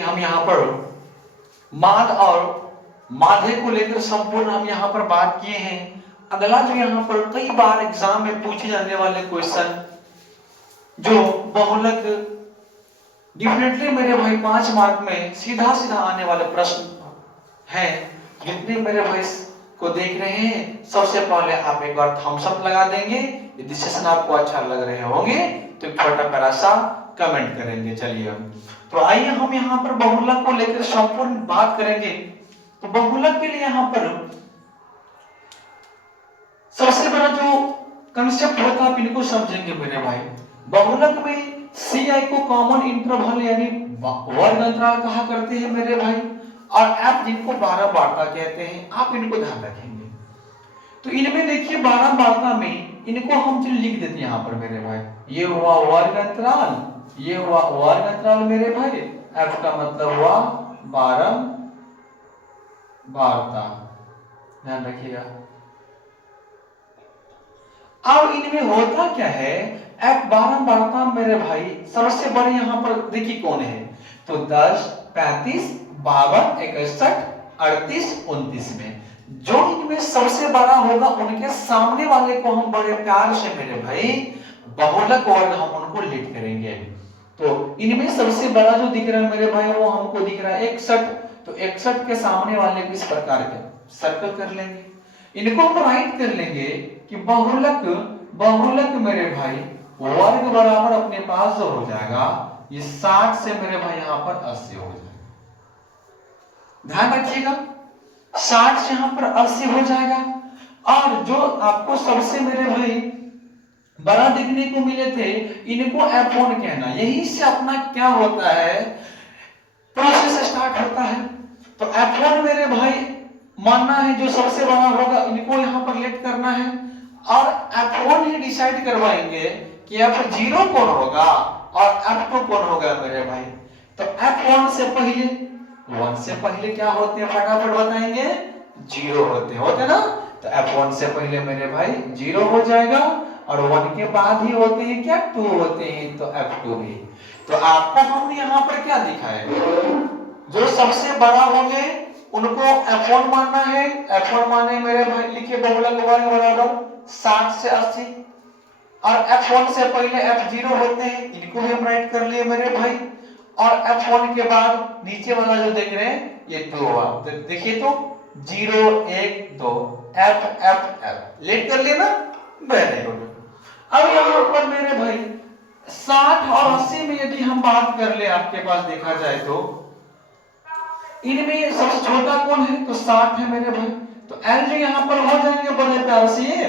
कि हम यहाँ पर माद और माधे को लेकर संपूर्ण हम यहाँ पर बात किए हैं। अगला जो यहाँ पर कई बार एग्जाम में पूछे जाने वाले क्वेश्चन, जो बहुलक डेफिनेटली मेरे भाई 5 मार्क में सीधा सीधा आने वाले प्रश्न हैं, जितने मेरे भाई को देख रहे हैं सबसे पहले आप एक बार थम्स अप लगा देंगे। यदि सेशन आपको अच्छा लग रहे होंगे तो एक छोटा प्यारा सा कमेंट करेंगे। चलिए तो आइए हम यहाँ पर बहुलक को लेकर संपूर्ण बात करेंगे। तो बहुलक के लिए यहाँ पर सबसे बड़ा जो कंसेप्ट होता है इनको समझेंगे मेरे भाई। बहुलक में CI को कॉमन इंटरवल यानी वर्ग अंतराल कहा करते हैं मेरे भाई, और आप जिनको 12 वार्ता कहते हैं, आप इनको ध्यान रखेंगे। तो इनमें देखिए 12 वार्ता में इनको हम जो लिख देते हैं यहाँ पर मेरे भाई, ये हुआ वर्ग अंतराल, ये हुआ वर्ग अंतराल मेरे भाई, F का मतलब हुआ 12 वार्ता, ध्यान रखिएगा। अब इनमें होता क्या है, F12 वार्ता मेरे भाई सबसे बड़े यहाँ पर देखिए कौन है, तो 10, 35, 52, 61, 38, 29 में जो इनमें सबसे बड़ा होगा उनके सामने वाले को हम बड़े प्यार से मेरे भाई बहुलक वर्ग हम उनको लिख करेंगे। तो इनमें सबसे बड़ा जो दिख रहा है मेरे भाई वो हमको दिख रहा है 61, तो 61 के सामने वाले को इस प्रकार के सर्कल कर लेंगे। इनको हम राइट कर लेंगे कि बहुलक मेरे भाई वर्ग बराबर अपने पास जो हो जाएगा ये 60 से मेरे भाई यहाँ पर 80 हो जाएगा। ध्यान रखिएगा 60 से यहाँ पर 80 हो जाएगा। और जो आपको सबसे मेरे भाई बड़ा दिखने को मिले थे इनको F1 कहना, यही से अपना क्या होता है प्रोसेस स्टार्ट होता है। तो F1 मेरे भाई मानना है जो सबसे बड़ा होगा इनको यहाँ पर लेट करना है, और F1 ही डिसाइड करवाएंगे कि F0 कौन होगा और F2 कौन होगा मेरे भाई। तो F1 से पहले 1 से पहले क्या होते हैं फटाफट बताएंगे, 0 होते ना। तो F1 से पहले मेरे भाई 0 हो जाएगा, और 1 के बाद ही होते हैं क्या 2 होते हैं, तो F2 भी। तो आपको हमने यहाँ पर क्या दिखाया, जो सबसे बड़ा होंगे उनको F1 मानना है। F1 माने मेरे भाई लिखिए बहुलक वर्ग बराबर 60 से 80, और F1 से पहले F0 होते हैं इनको भी हम राइट कर लिए मेरे भाई, और F1 के बाद नीचे वाला जो देख रहे हैं ये 2 हुआ। तो देखिए तो 0 1 2 F लेट कर लिए ना, वेरी गुड। अब यहाँ पर मेरे भाई 60 और 80 में यदि हम बात कर ले आपके पास देखा जाए तो इनमें सबसे छोटा कौन है, तो 60 है मेरे भाई। तो L जो यहाँ पर हो जाएंगे बड़े प्यार से ये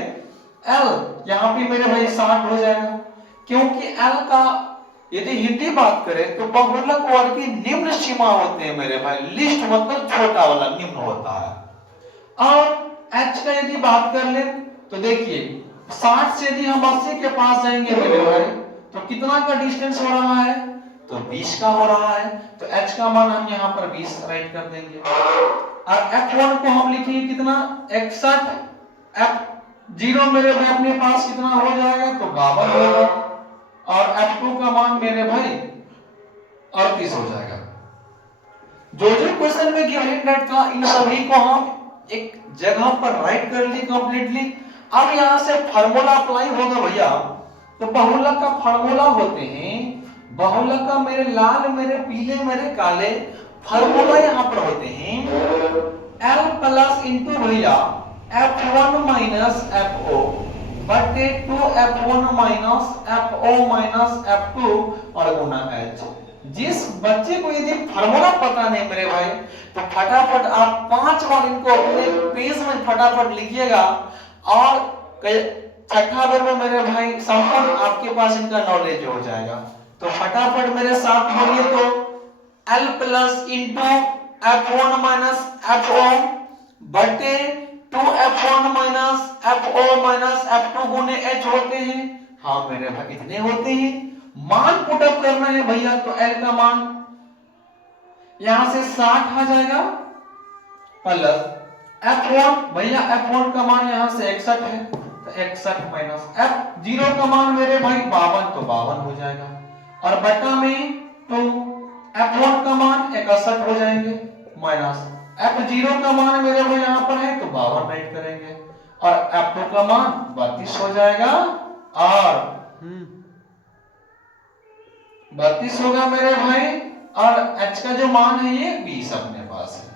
L यहाँ पे मेरे भाई 60 हो जाएगा, क्योंकि L का यदि हिंदी बात करें तो बहुलक वर्ग की निम्न सीमा होते हैं मेरे भाई, लिस्ट मतलब छोटा वाला निम्न होता है। और H का यदि बात कर ले तो देखिए 60 से यदि हम 80 के पास जाएंगे मेरे भाई तो कितना का डिस्टेंस हो रहा है, तो 20 का हो रहा है। तो H का मान हम यहाँ पर 20 राइट कर देंगे, और F1 को हम लिखेंगे कितना 61, F0 मेरे भाई अपने पास कितना हो जाएगा, तो 52 होगा, और F2 का मान मेरे भाई 38 हो जाएगा। जो जो क्वेश्चन में गिवन था इन सभी को हम एक जगह पर राइट कर ली कंप्लीटली। अब यहाँ से फार्मूला अप्लाई होगा भैया, तो बहुलक का फार्मूला होते हैं, बहुलक का मेरे लाल मेरे पीले मेरे काले फार्मूला यहाँ पर होते हैं L प्लस इंटू भैया F1 माइनस FO बटे 2F1 minus FO minus F2 और गुना H। जिस बच्चे को यदि फार्मूला पता नहीं मेरे भाई तो फटाफट आप 5 बार इनको अपने पेज में फटाफट लिखिएगा, और छठा बार में मेरे भाई संपूर्ण आपके पास इनका नॉलेज हो जाएगा। तो फटाफट मेरे साथ बोलिए तो L plus into F1 minus FO बटे 2F1 minus FO minus F2 गुने H होते हैं। हाँ मेरे भाई इतने होते हैं, मान पुट अप करना है भैया, तो L का मान यहां से 60 आ जाएगा प्लस F1 भैया F1 का मान यहां से 61 है, तो 61 माइनस F0 का मान मेरे भाई 52, तो 52 हो जाएगा, और बटा में तो F1 का मान 61 हो जाएंगे माइनस F0 का मान मेरे भाई यहाँ पर है तो 52 राइट करेंगे और F2 का मान 32 हो जाएगा और 32 होगा मेरे भाई और H का जो मान है ये 20 अपने पास है।